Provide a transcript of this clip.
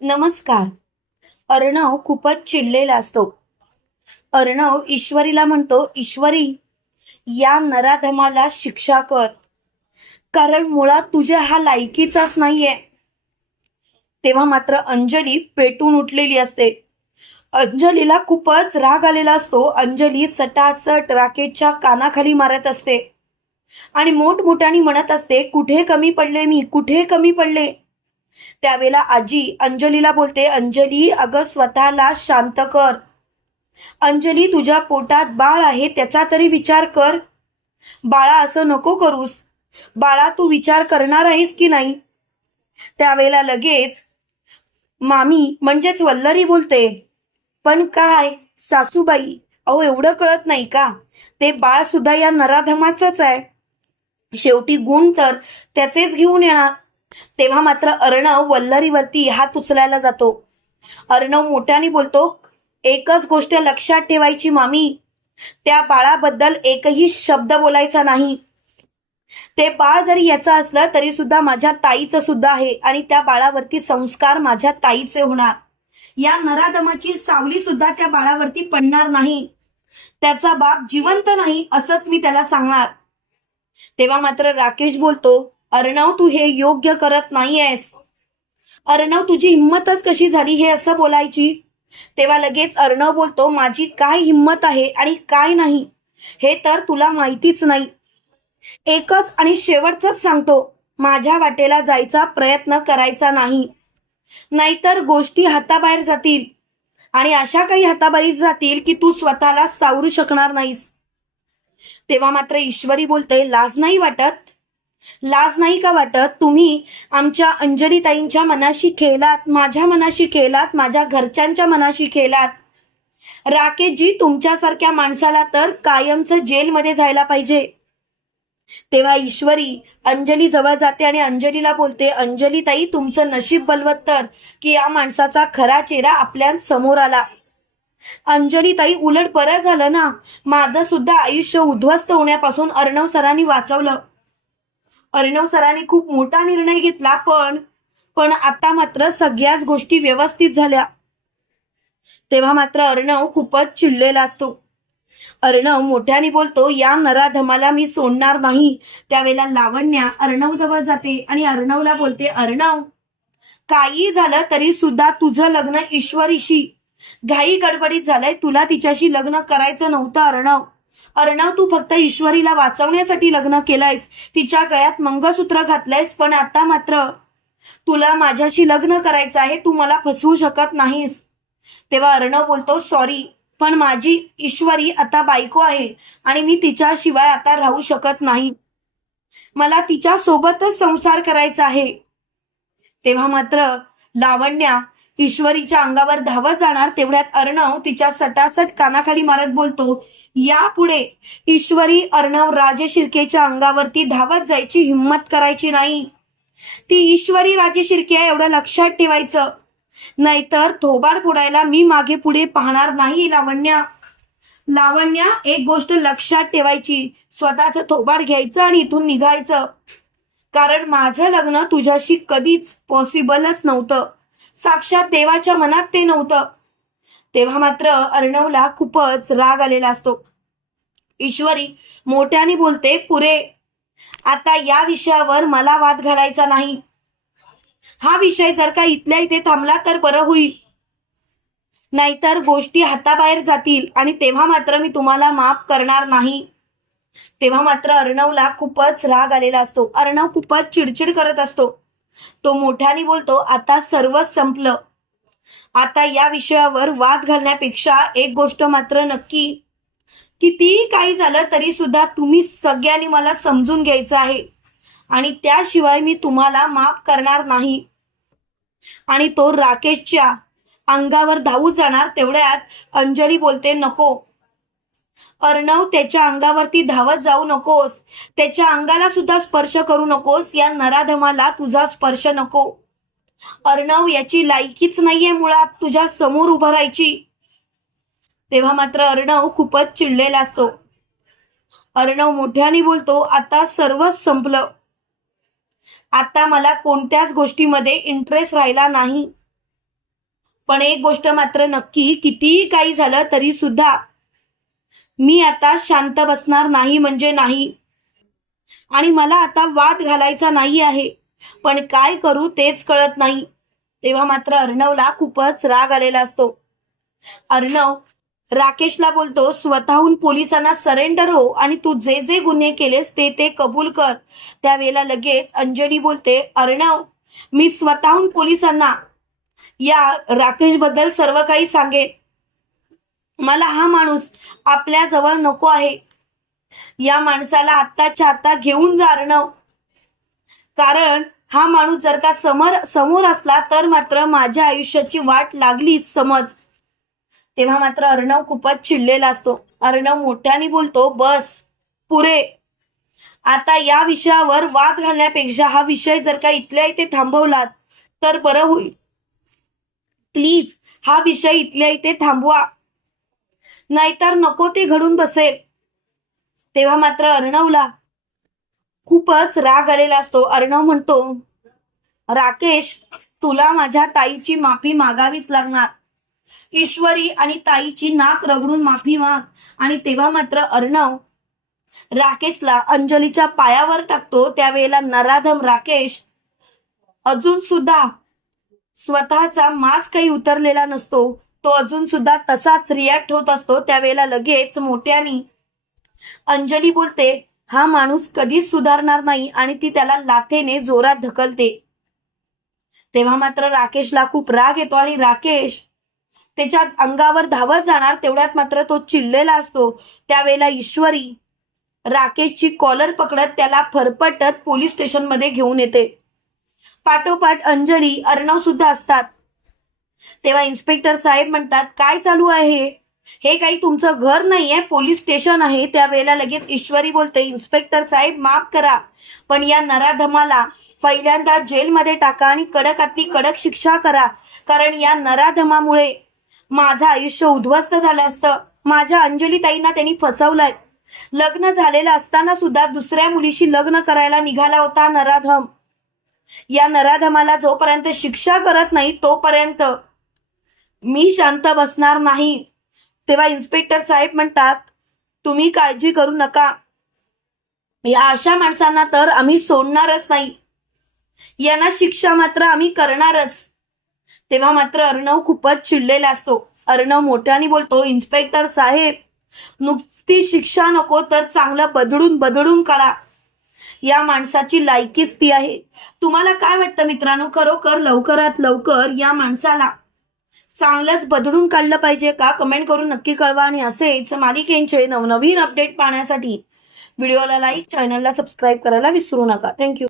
नमस्कार. अर्णव खूपच चिडलेला असतो. अर्णव ईश्वरीला म्हणतो ईश्वरी या नराधमाला शिक्षा कर. कारण मुळात तुझ्या हा लायकीचाच नाहीये. तेव्हा मात्र अंजली पेटून उठलेली असते. अंजलीला खूपच राग आलेला असतो. अंजली सटासट राकेशच्या कानाखाली मारत असते. आणि मोठमोठ्याने म्हणत असते कुठे कमी पडले मी? कुठे कमी पडले? त्यावेळेला आजी अंजलीला बोलते अंजली अगं स्वतःला शांत कर. अंजली तुझ्या पोटात बाळ आहे त्याचा तरी विचार कर. बाळा असं नको करूस. बाळा तू विचार करणार आहेस की नाही? त्यावेळेला लगेच मामी म्हणजेच वल्लरी बोलते. पण काय सासूबाई अहो एवढं कळत नाही का? ते बाळ सुद्धा या नराधमाचंच आहे. शेवटी गुण तर त्याचेच घेऊन येणार. तेव्हा मात्र अर्णव वल्लरीवरती हात उचलायला जातो. अर्णव मोठ्याने बोलतो एकच गोष्ट लक्षात ठेवायची मामी त्या बाळाबद्दल एकही शब्द बोलायचा नाही. ते बाळ जरी याचं असलं तरी सुद्धा माझ्या ताईचं सुद्धा आहे आणि त्या बाळावरती संस्कार माझ्या ताईचे होणार. या नराधमाची सावली सुद्धा त्या बाळावरती पडणार नाही. त्याचा बाप जिवंत नाही असंच मी त्याला सांगणार. तेव्हा मात्र राकेश बोलतो अर्णव तू हे योग्य करत नाहीयेस. अर्णव तुझी हिंमतच कशी झाली हे असं बोलायची? तेव्हा लगेच अर्णव बोलतो माझी काय हिंमत आहे आणि काय नाही हे तर तुला माहितीच नाही. एकच आणि शेवटच सांगतो माझ्या वाटेला जायचा प्रयत्न करायचा नाही. नाहीतर गोष्टी हाताबाहेर जातील आणि अशा काही हाताबाहेर जातील की तू स्वतःला सावरू शकणार नाहीस. तेव्हा मात्र ईश्वरी बोलते लाज नाही वाटत? लाज नाही का वाटत? तुम्ही आमच्या अंजलीताईंच्या मनाशी खेळलात माझ्या मनाशी खेळलात माझ्या घरच्यांच्या मनाशी खेळलात. राकेशजी तुमच्यासारख्या माणसाला तर कायमचं जेलमध्ये जायला पाहिजे. तेव्हा ईश्वरी अंजली जवळ जाते आणि अंजलीला बोलते अंजली ताई तुमचं नशीब बलवत्तर की या माणसाचा खरा चेहरा आपल्यासमोर आला. अंजली ताई उलट बरं झालं ना? माझं सुद्धा आयुष्य उद्ध्वस्त होण्यापासून अर्णव सरांनी वाचवलं. अर्णव सरांनी खूप मोठा निर्णय घेतला पण पण आता मात्र सगळ्याच गोष्टी व्यवस्थित झाल्या. तेव्हा मात्र अर्णव खूपच चिडलेला असतो. अर्णव मोठ्याने बोलतो या नराधमाला मी सोडणार नाही. त्यावेळेला लावण्या अर्णव जवळ जाते आणि अर्णवला बोलते अर्णव काही झालं तरी सुद्धा तुझं लग्न ईश्वरीशी. घाई गडबडीत झालंय तुला तिच्याशी लग्न करायचं नव्हतं अर्णव. अर्णव तू फक्त ईश्वरीला वाचवण्यासाठी लग्न केलंयस. तिच्या गळ्यात मंगळसूत्र घातलंयस पण आता मात्र तुला माझ्याशी लग्न करायचं आहे तू मला फसवू शकत नाहीस. तेव्हा अर्णव बोलतो सॉरी पण माझी ईश्वरी आता बायको आहे आणि मी तिच्याशिवाय आता राहू शकत नाही. मला तिच्या सोबतच संसार करायचा आहे. तेव्हा मात्र लावण्या ईश्वरीच्या अंगावर धावत जाणार तेवढ्यात अर्णव तिच्या सटासट कानाखाली मारत बोलतो यापुढे ईश्वरी अर्णव राजे शिर्केच्या अंगावरती धावत जायची हिंमत करायची नाही. ती ईश्वरी राजे शिर्के आहे एवढं लक्षात ठेवायचं नाहीतर थोबाड फोडायला मी मागे पुढे पाहणार नाही लावण्या. लावण्या एक गोष्ट लक्षात ठेवायची स्वतःचं थोबाड घ्यायचं आणि इथून निघायचं. कारण माझं लग्न तुझ्याशी कधीच पॉसिबलच नव्हतं. साक्षात देवाच्या मनात ते नव्हतं. तेव्हा मात्र अर्णवला खूपच राग आलेला असतो. ईश्वरी मोठ्याने बोलते पुरे आता या विषयावर मला वाद घालायचा नाही. हा विषय जर का इथल्या इथे थांबला तर बरं होईल. नाहीतर गोष्टी हाताबाहेर जातील आणि तेव्हा मात्र मी तुम्हाला माफ करणार नाही. तेव्हा मात्र अर्णवला खूपच राग आलेला असतो. अर्णव खूपच चिडचिड करत असतो. तो मोठ्याने बोलतो आता सर्वच संपलं. आता या विषयावर वाद घालण्यापेक्षा एक गोष्ट मात्र नक्की. कितीही काही झालं तरी सुद्धा तुम्ही सगळ्यांनी मला समजून घ्यायचं आहे. आणि त्याशिवाय मी तुम्हाला माफ करणार नाही. आणि तो राकेशच्या अंगावर धावू जाणार तेवढ्यात अंजली बोलते नको. अर्णव त्याच्या अंगावरती धावत जाऊ नकोस. त्याच्या अंगाला सुद्धा स्पर्श करू नकोस. या नराधमाला तुझा स्पर्श नको. अर्णव याची लायकीच नाहीये मुळात. तुझ्या समोर उभं राहायची. तेव्हा मात्र अर्णव खूपच चिडलेला असतो. अर्णव मोठ्याने बोलतो आता सर्वच संपलं. आता मला कोणत्याच गोष्टीमध्ये इंटरेस्ट राहिला नाही. पण एक गोष्ट मात्र नक्की कितीही काही झालं तरी सुद्धा मी आता शांत बसणार नाही म्हणजे नाही. आणि मला आता वाद घालायचा नाही आहे. पण काय करू तेच कळत नाही. तेव्हा मात्र अर्णवला खूपच राग आलेला असतो. अर्णव राकेशला बोलतो स्वतःहून पोलिसांना सरेंडर हो आणि तू जे जे गुन्हे केलेस ते ते कबूल कर. त्यावेळेला लगेच अंजली बोलते अर्णव मी स्वतःहून पोलिसांना या राकेशबद्दल सर्व काही सांगेन. मला हा माणूस आपल्या जवळ नको आहे. या माणसाला आत्ताच्या आत्ता घेऊन जा अर्णव कारण हा माणूस जर का समोर समोर असला तर मात्र माझ्या आयुष्याची वाट लागलीच समज. तेव्हा मात्र अर्णव खूपच चिडलेला असतो. अर्णव मोठ्याने बोलतो बस पुरे. आता या विषयावर वाद घालण्यापेक्षा हा विषय जर का इथल्या इथे थांबवलात तर बरं होईल. प्लीज हा विषय इथल्या इथे थांबवा. नाहीतर नको ते घडून बसेल. तेव्हा मात्र अर्णवला खूपच राग आलेला असतो. अर्णव म्हणतो राकेश तुला माझ्या ताईची माफी मागावीच लागणार. ईश्वरी आणि ताईची नाक रगडून माफी माग. आणि तेव्हा मात्र अर्णव राकेशला अंजलीच्या पायावर टाकतो. त्यावेळेला नराधम राकेश अजून सुद्धा स्वतःचा मास्क काही उतरलेला नसतो. तो अजून सुद्धा तसाच रिॲक्ट होत असतो. त्यावेळेला लगेच मोठ्यानी अंजली बोलते हा माणूस कधीच सुधारणार नाही आणि ती त्याला लाथेने जोरात ढकलते. तेव्हा मात्र राकेशला खूप राग येतो आणि राकेश त्याच्या अंगावर धावत जाणार तेवढ्यात मात्र तो चिडलेला असतो. त्यावेळेला ईश्वरी राकेशची कॉलर पकडत त्याला फरफटत पोलीस स्टेशनमध्ये घेऊन येते. पाठोपाठ अंजली अर्णव सुद्धा असतात. तेव्हा इन्स्पेक्टर साहेब म्हणतात काय चालू आहे? हे काही तुमचं घर नाहीये पोलीस स्टेशन आहे. त्यावेळेला लगेच ईश्वरी बोलते इन्स्पेक्टर साहेब माफ करा पण या नराधमाला पहिल्यांदा जेलमध्ये टाका आणि कडकातली कडक शिक्षा करा कारण या नराधमामुळे माझं आयुष्य उद्ध्वस्त झालं असतं. माझ्या अंजली ताईंना त्यांनी फसवलंय. लग्न झालेलं असताना सुद्धा दुसऱ्या मुलीशी लग्न करायला निघाला होता नराधम. या नराधमाला जोपर्यंत शिक्षा करत नाही तोपर्यंत मी शांत बसणार नाही. तेव्हा इन्स्पेक्टर साहेब म्हणतात तुम्ही काळजी करू नका. या अशा माणसांना तर आम्ही सोडणारच नाही. यांना शिक्षा मात्र आम्ही करणारच. तेव्हा मात्र अर्णव खूपच चिडलेला असतो. अर्णव मोठ्याने बोलतो इन्स्पेक्टर साहेब नुकती शिक्षा नको तर चांगलं बदडून बदडून काढा. या माणसाची लायकीच ती आहे. तुम्हाला काय वाटतं मित्रांनो? खरोखर लवकरात लवकर या माणसाला चांगलंच बदलून काढलं पाहिजे का? कमेंट करून नक्की कळवा आणि असेच मालिकेंचे नवनवीन अपडेट पाहण्यासाठी व्हिडिओला लाईक चॅनलला सबस्क्राईब करायला विसरू नका. थँक्यू